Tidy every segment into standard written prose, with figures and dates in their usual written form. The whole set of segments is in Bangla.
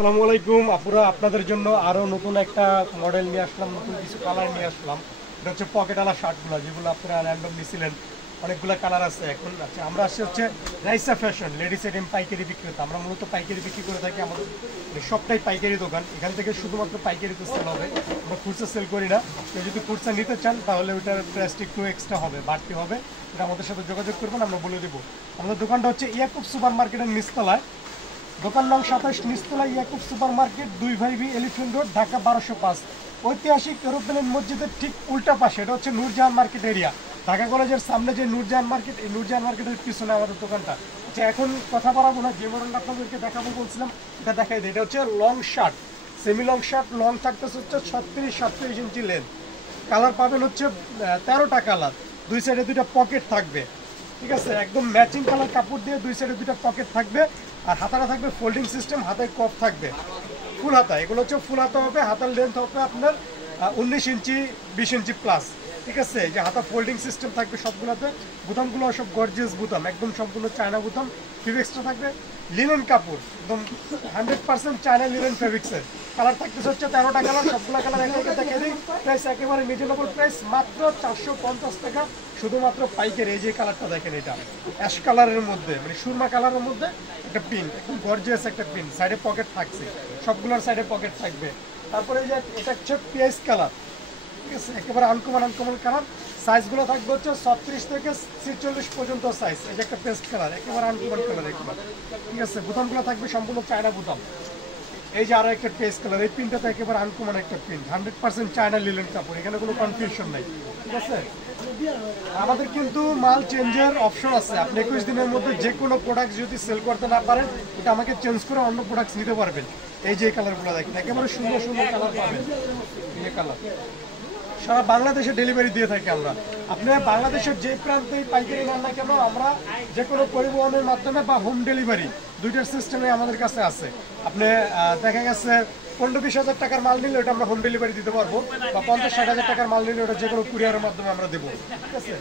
আসসালামু আলাইকুম আপুরা, আপনাদের জন্য আরো নতুন একটা মডেল নিয়ে আসলাম, নতুন কিছু কালার নিয়ে আসলাম। এটা হচ্ছে পকেটওয়ালা শার্টগুলো, যেগুলো আপনারা র্যান্ডম নিছিলেন। অনেকগুলো কালার আছে এখন। আচ্ছা, আমরা আসছি হচ্ছে রাইসা ফ্যাশন লেডিস আইটেম পাইকারি বিক্রেতা। আমরা মূলত পাইকারি বিক্রি করে থাকি, আমাদের সবটাই পাইকারি দোকান। এখান থেকে শুধুমাত্র পাইকারিতে সেল হবে, আমরা খুচরা সেল করি না। কেউ যদি খুচরা নিতে চান তাহলে ওইটার প্রাইসটা একটু এক্সট্রা হবে, বাড়তি হবে। এটা আমাদের সাথে যোগাযোগ করবেন, আমরা বলে দেবো। আমাদের দোকানটা হচ্ছে ইয়াকুব সুপার মার্কেটের নিচতলায়, দোকান নং 27, নিচতলা ইয়াকুব সুপার মার্কেট, 2 ভাই বি, এলিফ্যান্ট রোড, ঢাকা 1205। ঐতিহাসিক এরোপ্লেন মসজিদের ঠিক উল্টা পাশে, এটা হচ্ছে নূরজাহান মার্কেট এরিয়া। ঢাকা কলেজের সামনে যে নূরজাহান মার্কেট, এই নূরজাহান মার্কেটের পিছনে আমাদের দোকানটা। আচ্ছা, এখন কথা বাড়াবো না, যে মডেলটা আপনাদেরকে দেখাবো বলছিলাম এটা দেখাই দিই। এটা হচ্ছে long shirt, semi long shirt. Long থাকতেছে হচ্ছে 36-37 ইঞ্চি লেন্থ। কালার পাবেন হচ্ছে 13টা কালার। দুই সাইডে 2টা পকেট থাকবে, ঠিক আছে। একদম ম্যাচিং কালার কাপড় দিয়ে দুই সাইডে 2টা পকেট থাকবে। আর হাতাটা থাকবে ফোল্ডিং সিস্টেম, হাতায় কফ থাকবে, ফুল হাতা। এগুলো হচ্ছে ফুল হাতা হবে। হাতার লেন্থ হবে আপনার 19 ইঞ্চি 20 ইঞ্চি প্লাস, ঠিক আছে। এই যে হাতা ফোল্ডিং সিস্টেম থাকবে সবগুলোতে। বোতামগুলো সব গর্জিয়াস বোতাম, একদম সম্পূর্ণ চায়না বোতাম। ফেব্রিক্সটা থাকবে লিনেন কাপড়, একদম 100% চায়না লিনেন ফেব্রিক্সের। কালার থাকতেছে হচ্ছে 13টা কালার, সবগুলো কালার একে দেখে দিই। প্রাইস একেবারে রিজনেবল প্রাইস, মাত্র 450 টাকা, শুধুমাত্র পাইকারি। এই যে কালারটা দেখেন, এটা অ্যাশ কালারের মধ্যে, মানে সুরমা কালারের মধ্যে একটা পিন, একদম গর্জিয়াস একটা পিন। সাইডে পকেট থাকছে, সবগুলোর সাইডে পকেট থাকবে। তারপরে এই যে এটা হচ্ছে পেঁয়াজ কালার, ঠিক আছে, একেবারে আনকমন কালার। সাইজগুলো থাকবে হচ্ছে 36 থেকে 46 পর্যন্ত সাইজ। এই যে একটা পেস্ট কালার, একেবারে আনকমন কালার এগুলো, ঠিক আছে। বোতামগুলো থাকবে সম্পূর্ণ চায়না বোতাম। এই যে আরো একটা পেস্ট কালার, এই পিনটা তো একেবারে আনকমন একটা পিন, 100% চায়না লিলেন কাপড়, এখানে কোনো কনফিউশন নাই, ঠিক আছে। আমাদের কিন্তু মাল চেঞ্জের অপশন আছে। আপনি 21 দিনের মধ্যে যে কোনো প্রোডাক্ট যদি সেল করতে না পারেন, এটা আমাকে চেঞ্জ করে অন্য প্রোডাক্ট নিতে পারবেন। এই যে কালারগুলো দেখেন, একেবারে সুন্দর সুন্দর কালার পাবেন। এই কালার সারা বাংলাদেশে ডেলিভারি দিয়ে থাকি আমরা। আপনি বাংলাদেশের যে প্রান্তেই পাইকারি নেন না কেন, আমরা যে কোনো পরিবহনের মাধ্যমে বা হোম ডেলিভারি, দুইটার সিস্টেমে আমাদের কাছে আছে। আপনি দেখা গেছে 15-20 হাজার টাকার মাল নিলে ওটা আমরা হোম ডেলিভারি দিতে পারবো, বা 50-60 হাজার টাকার মাল নিলে ওটা যে কোনো কুরিয়ারের মাধ্যমে আমরা দেবো, ঠিক আছে।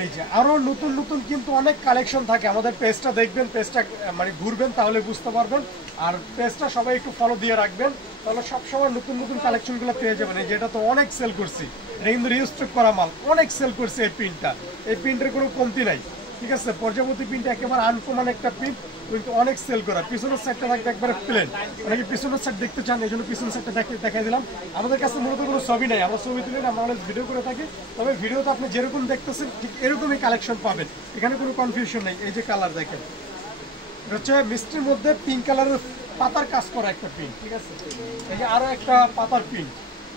এই যে আরো নতুন নতুন কিন্তু অনেক কালেকশন থাকে। আমাদের পেজটা দেখবেন, পেজটা মানে ঘুরবেন, তাহলে বুঝতে পারবেন। আর পেজটা সবাই একটু ফলো দিয়ে রাখবেন, তাহলে সবসময় নতুন নতুন কালেকশনগুলো পেয়ে যাবেন। এই যেটা তো অনেক সেল করছি, এটা কিন্তু রিস্টক করা মাল, অনেক সেল করছে এই প্রিন্টটা। এই প্রিন্টের কোনো কমতি নাই, ঠিক আছে। প্রজাপতি প্রিন্ট একেবারে আনকমন একটা প্রিন্ট, কিন্তু অনেক সেল করা। পিছনের সাইডটা থাকবে একবারে প্লেন, অনেকে পিছনের সাইড দেখতে চান, এই জন্য পিছনের সাইডটা দেখাই দিলাম। আমাদের কাছে মূলত কোনো ছবি নেই, আমরা ছবি তুলে আমরা অনেক ভিডিও করে থাকি। তবে ভিডিওতে আপনি যেরকম দেখতেছেন ঠিক এরকমই কালেকশন পাবেন, এখানে কোনো কনফিউশন নেই। এই যে কালার দেখেন, এটা হচ্ছে মিষ্টির মধ্যে পিঙ্ক কালারের পাতার কাজ করা একটা প্রিন্ট, ঠিক আছে। এই যে আরো একটা পাতার প্রিন্ট।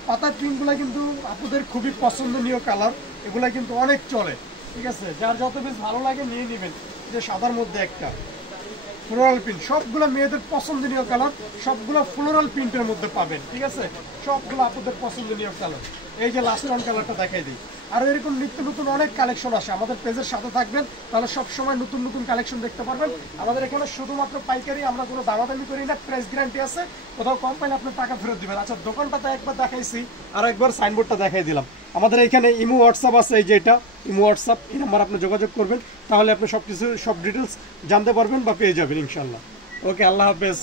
পাতার প্রিন্টগুলো কিন্তু আপনাদের খুবই পছন্দনীয় কালার, এগুলা কিন্তু অনেক চলে, ঠিক আছে। যার যত বেশ ভালো লাগে নিয়ে নেবেন। যে সাদার মধ্যে একটা ফ্লোরাল প্রিন্ট, সবগুলো মেয়েদের পছন্দনীয় কালার, সবগুলো ফ্লোরাল প্রিন্টের মধ্যে পাবেন, ঠিক আছে। সবগুলো আপনাদের পছন্দনীয় কালার। এই যে লাস্ট ওয়ান কালারটা দেখাই দিই। আর এরকম নিত্য নতুন অনেক কালেকশন আসে, আমাদের পেজের সাথে থাকবেন, তাহলে সবসময় নতুন নতুন কালেকশন দেখতে পারবেন। আমাদের এখানে শুধুমাত্র পাইকারি, আমরা কোনো দামাদামি করি না, প্রাইস গ্যারান্টি আছে। কোথাও কম পাইলে আপনার টাকা ফেরত দিবেন। আচ্ছা, দোকানটাতে একবার দেখাইছি, আর একবার সাইনবোর্ডটা দেখাই দিলাম। আমাদের এখানে ইমো হোয়াটসঅ্যাপ আছে, এই যে এটা ইমো হোয়াটসঅ্যাপ, এই নাম্বার আপনি যোগাযোগ করবেন, তাহলে আপনি সব ডিটেলস জানতে পারবেন বা পেয়ে যাবেন ইনশাল্লাহ। ওকে, আল্লাহ হাফেজ।